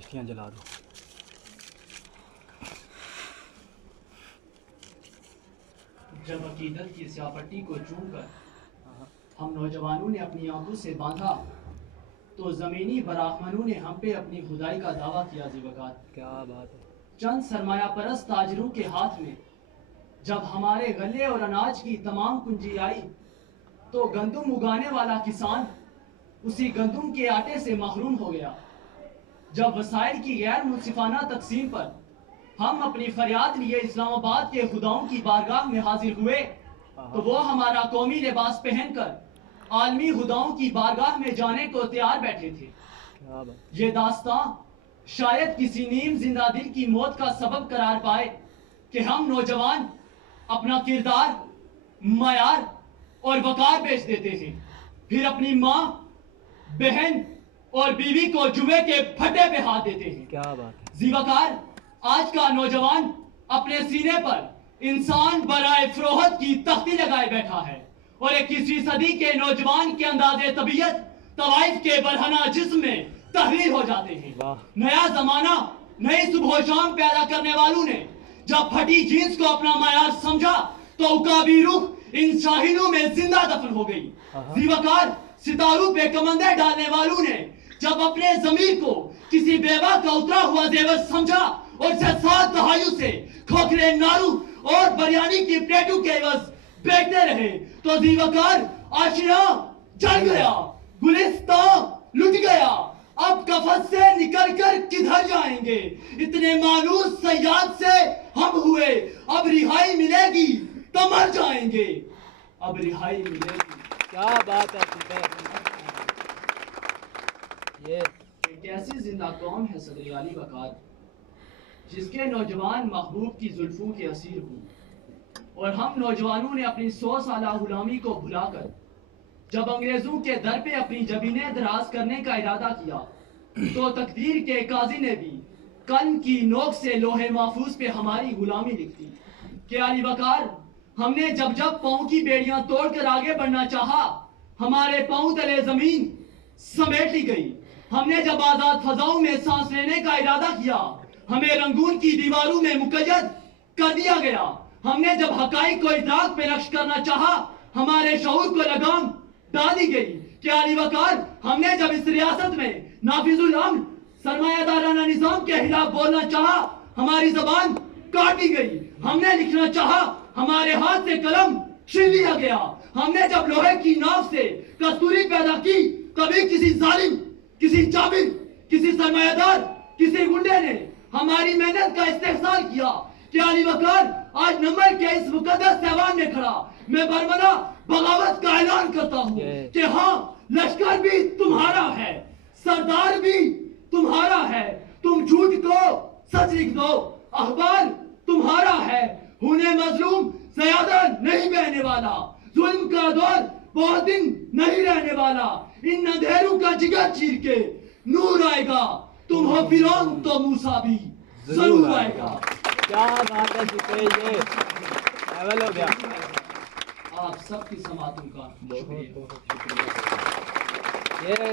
کشتیاں جلا دو. جب عقیدت کی سیاہ پٹی کو چوم کر ہم نوجوانوں نے اپنی آنکھوں سے باندھا تو زمینی براہمنوں نے ہم پہ اپنی خدائی کا دعویٰ کیا. زیوکار کیا بات ہے. چند سرمایہ پرست تاجروں کے ہاتھ میں جب ہمارے غلے اور اناج کی تمام کنجی آئی تو گندم اگانے والا کسان اسی گندم کے آٹے سے محروم ہو گیا. جب وسائل کی غیر منصفانہ تقسیم پر ہم اپنی فریاد لیے اسلام آباد کے خداؤں کی بارگاہ میں حاضر ہوئے تو وہ ہمارا قومی لباس پہن کر عالمی خداؤں کی بارگاہ میں جانے کو تیار بیٹھے تھے. یہ داستان شاید کسی نیم زندہ دل کی موت کا سبب قرار پائے کہ ہم نوجوان اپنا کردار، معیار اور وقار بیچ دیتے ہیں، پھر اپنی ماں، بہن اور بیوی کو جوئے کے پھٹے پہ ہاتھ دیتے ہیں. کیا بات ہے. زیوکار آج کا نوجوان اپنے سینے پر انسان برائے فروخت کی تختی لگائے بیٹھا ہے اور 21ویں صدی کے نوجوان کے انداز طبیعت طوائف کے برہنہ جسم میں تحریر ہو جاتے ہیں. نیا زمانہ نئی صبح و شام پیدا کرنے والوں نے جب پھٹی جینس کو اپنا معیار سمجھا تو عقابی رخ ان شاہینوں میں زندہ دفن ہو گئی. زیوکار ستاروں پہ کمندے ڈالنے والوں نے جب اپنے ضمیر کو کسی بیوہ کا اترا ہوا زیور سمجھا اور اسے 7 دہائیوں سے کھوکھرے نارو اور بریانی کی پلیٹوں کے عوض بیچتے رہے تو زیوکار آشیاں جل گیا، گلستان لٹ گیا. اب کفن سے نکل کر کدھر جائیں گے؟ اتنے مانوس سیاد سے ہم ہوئے، اب رہائی ملے گی تو مر جائیں گے. اب رہائی ملے گی. کیا بات ہے. یہ ایک ایسی زندہ قوم ہے صدر علی وقار جس کے نوجوان محبوب کی زلفوں کے اسیر ہوں، اور ہم نوجوانوں نے اپنی 100 سالہ غلامی کو بھلا کر جب انگریزوں کے در پہ اپنی جبینیں دراز کرنے کا ارادہ کیا تو تقدیر کے قاضی نے بھی قلم کی نوک سے لوہے محفوظ پہ ہماری غلامی لکھ دی کہ علی وقار ہم نے جب جب پاؤں کی بیڑیاں توڑ کر آگے بڑھنا چاہا ہمارے پاؤں تلے زمین سمیٹ لی گئی. ہم نے جب آزاد فضاؤں میں سانس لینے کا ارادہ کیا ہمیں رنگون کی دیواروں میں مقید کر دیا گیا. ہم نے جب حقائق کو ادراک پہ نقش کرنا چاہا ہمارے شعور کو لگام ڈال دی گئی. کیا علی وقار ہم نے جب اس ریاست میں نافذ الامر سرمایہ دارانہ نظام کے خلاف بولنا چاہا ہماری زبان کاٹ دی گئی. ہم نے لکھنا چاہا ہمارے ہاتھ سے قلم چھین لیا گیا. ہم نے جب لوہے کی ناف سے کستوری پیدا کی کبھی کسی ظالم، کسی جابر، کسی سرمایہ دار، کسی گنڈے نے ہماری محنت کا استحصال کیا. کہ علی وقار آج نمبر کے اس مقدس سیوان میں کھڑا میں برملا بغاوت کا اعلان کرتا ہوں کہ ہاں لشکر بھی تمہارا ہے، سردار بھی تمہارا ہے. تم جھوٹ کو سچ لکھ دو، اخبار تمہارا ہے. ہونے مظلوم زیادہ نہیں بہنے والا، ظلم کا دور بہت دن نہیں رہنے والا. ان اندھیروں کا جگر چیر کے نور آئے گا. تم ہو فرعون تو موسیٰ بھی ضرور آئے گا. کیا بات ہے. یہ لیول ہو گیا. آپ سب کی سماعتوں کا شکریہ. بہت شکریہ. یہ